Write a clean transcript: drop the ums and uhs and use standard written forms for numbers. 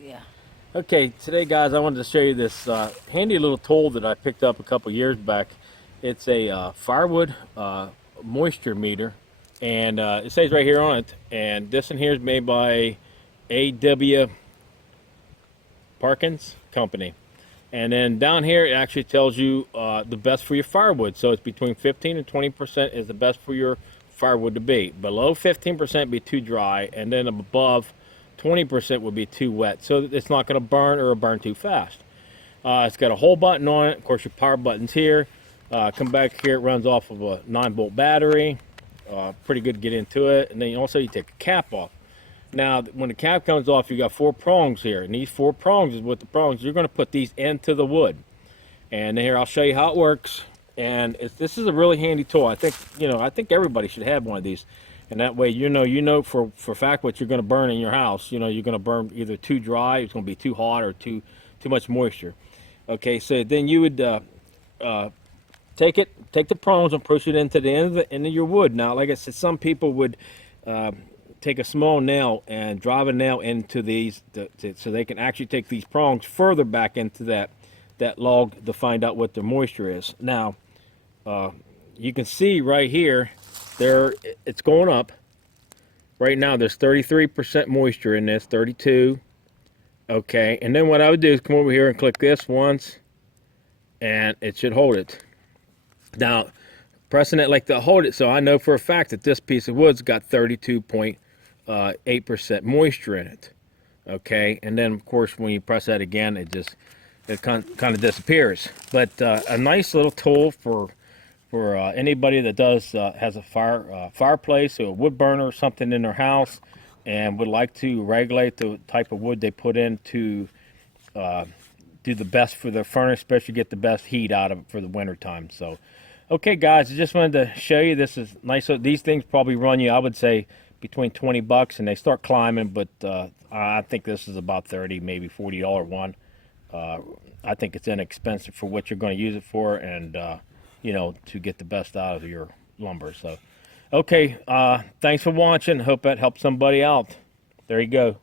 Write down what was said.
Yeah. Okay, today guys, I wanted to show you this handy little tool that I picked up a couple years back. It's a firewood moisture meter, and it says right here on it, and this in here is made by A.W. Parkins Company. And then down here it actually tells you the best for your firewood. So it's between 15 and 20% is the best for your firewood to be. Below 15% be too dry, and then above 20% would be too wet. So it's not going to burn or burn too fast. It's got a whole button on it. Of course, your power button's here. Come back here, it runs off of a 9-volt battery. Pretty good to get into it. And then also you take a cap off. Now, when the cap comes off, you got 4 prongs here, and these 4 prongs is what the prongs. You're going to put these into the wood, and here I'll show you how it works. And this is a really handy tool. I think I think everybody should have one of these, and that way you know for fact what you're going to burn in your house. You're going to burn either too dry, it's going to be too hot, or too much moisture. Okay, so then you would take the prongs and push it into the end of your wood. Now, like I said, some people would take a small nail and drive a nail into these so they can actually take these prongs further back into that log to find out what the moisture is. Now, you can see right here, it's going up. Right now, there's 33% moisture in this, 32. Okay, and then what I would do is come over here and click this once, and it should hold it. Now, pressing it like to hold it, so I know for a fact that this piece of wood's got 32.8% moisture in it. Okay, and then of course when you press that again, it kind of disappears. But a nice little tool for anybody that has a fireplace or a wood burner or something in their house, and would like to regulate the type of wood they put in to do the best for their furnace, especially get the best heat out of it for the winter time. So, okay, guys, I just wanted to show you this is nice. So these things probably run you, I would say, between 20 bucks, and they start climbing, but I think this is about 30, maybe $40 one. I think it's inexpensive for what you're going to use it for, and to get the best out of your lumber. So, okay, thanks for watching. Hope that helped somebody out. There you go.